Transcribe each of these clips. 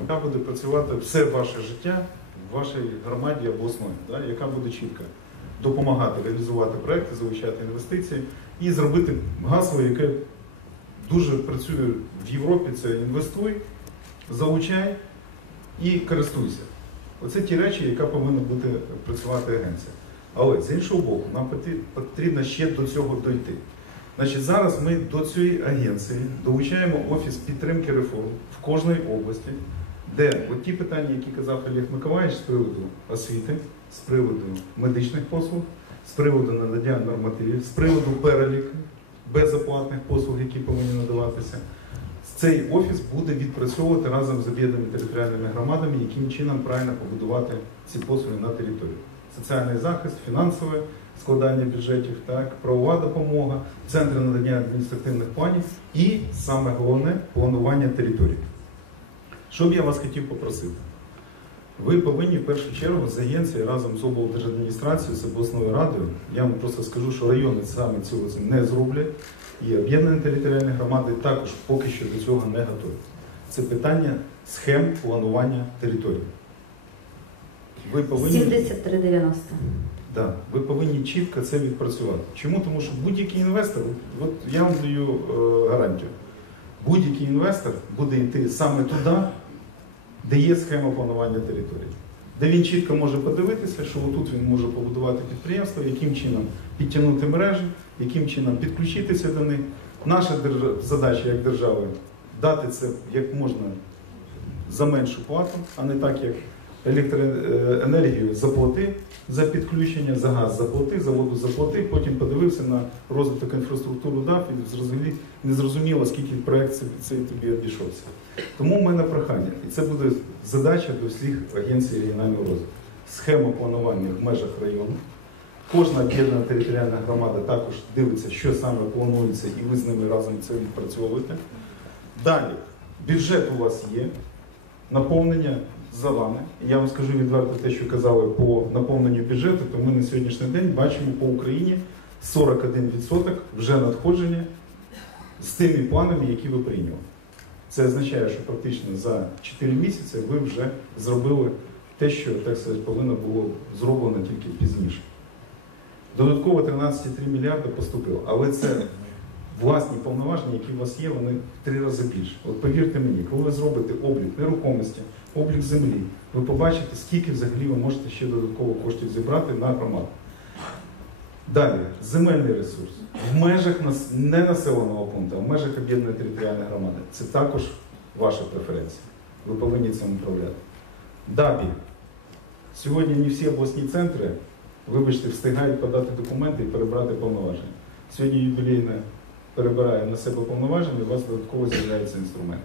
яка буде працювати все ваше життя в вашій громаді обласної, да, яка буде чітко допомагати реалізувати проекти, залучати інвестиції і зробити гасло, яке дуже працює в Європі. Це інвестуй, залучай і користуйся. Оце ті речі, яка повинна бути працювати агенція. Але з іншого боку, нам потрібно ще до цього дойти. Значить, зараз ми до цієї агенції долучаємо офіс підтримки реформ в кожній області, де от ті питання, які казав Олег Миколаївич з приводу освіти, з приводу медичних послуг, з приводу надання нормативів, з приводу переліку безоплатних послуг, які повинні надаватися. Цей офіс буде відпрацьовувати разом з об'єднаними територіальними громадами, яким чином правильно побудувати ці послуги на території. Соціальний захист, фінансове складання бюджетів, так, правова допомога, центри надання адміністративних планів і саме головне планування території. Що б я вас хотів попросити? Ви повинні в першу чергу з агенцією разом з облдержадміністрацією, з обласною радою. Я вам просто скажу, що райони саме цього не зроблять. І об'єднані територіальні громади також поки що до цього не готові. Це питання схем планування території. Ви повинні, 73,90. да, ви повинні чітко це відпрацювати. Чому? Тому що будь-який інвестор, от я вам даю е, гарантію, будь-який інвестор буде йти саме туди, де є схема планування території. Де він чітко може подивитися, що отут він може побудувати підприємство, яким чином підтягнути мережі, яким чином підключитися до них. Наша держа- задача як держави дати це як можна за меншу плату, а не так, як електроенергію заплати за підключення, за газ заплати, за воду заплати, потім подивився на розвиток інфраструктури дав і не зрозуміло, скільки проєкт цей тобі обійшовся. Тому в мене прохання, і це буде задача до всіх агенцій регіонального розвитку. Схема планування в межах району. Кожна об'єднана територіальна громада також дивиться, що саме планується, і ви з ними разом це відпрацьовуєте. Далі, бюджет у вас є, наповнення за вами. Я вам скажу відверто те, що казали по наповненню бюджету, то ми на сьогоднішній день бачимо по Україні 41% вже надходження з тими планами, які ви прийняли. Це означає, що практично за 4 місяці ви вже зробили те, що так сказати, повинно було зроблено тільки пізніше. Додатково 13,3 мільярди поступило, але це власні повноваження, які у вас є, вони в три рази більше. От повірте мені, коли ви зробите облік нерухомості, облік землі, ви побачите, скільки взагалі ви можете ще додатково коштів зібрати на громаду. Далі, земельний ресурс. В межах не населеного пункту, а в межах об'єднаної територіальної громади. Це також ваша преференція. Ви повинні цим управляти. ДАБІ. Сьогодні не всі обласні центри, вибачте, встигають подати документи і перебрати повноваження. Сьогодні юбілейне перебирає на себе повноваження, у вас додатково з'являється інструмент.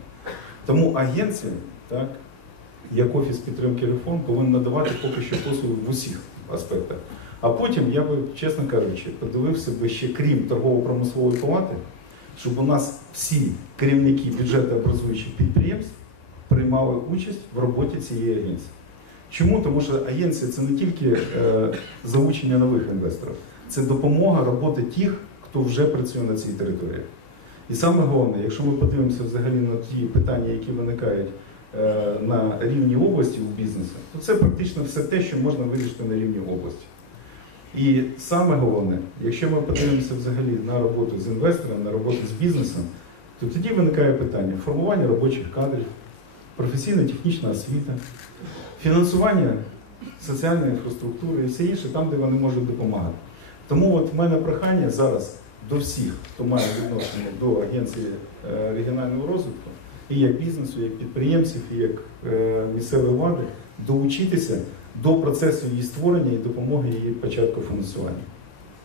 Тому агенція, так, як офіс підтримки реформ, повинна надавати поки що послуги в усіх аспектах. А потім, я би, чесно кажучи, подивився би ще крім торгово-промислової палати, щоб у нас всі керівники бюджетообразуючих підприємств приймали участь в роботі цієї агенції. Чому? Тому що агенція це не тільки е, залучення нових інвесторів, це допомога роботи тих, хто вже працює на цій території. І саме головне, якщо ми подивимося взагалі на ті питання, які виникають е, на рівні області у бізнесу, то це практично все те, що можна вирішити на рівні області. І саме головне, якщо ми подивимося взагалі на роботу з інвестором, на роботу з бізнесом, то тоді виникає питання формування робочих кадрів, професійно-технічна освіта, фінансування соціальної інфраструктури і все інше там, де вони можуть допомагати. Тому от в мене прохання зараз до всіх, хто має відношення до агенції е, регіонального розвитку, і як бізнесу, як підприємців, і як е, місцевої влади, долучитися до процесу її створення і допомоги її початку фінансування.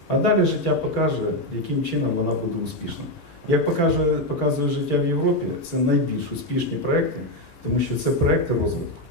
А далі життя покаже, яким чином вона буде успішна. Як покаже, показує життя в Європі, це найбільш успішні проекти, тому що це проекти розвитку.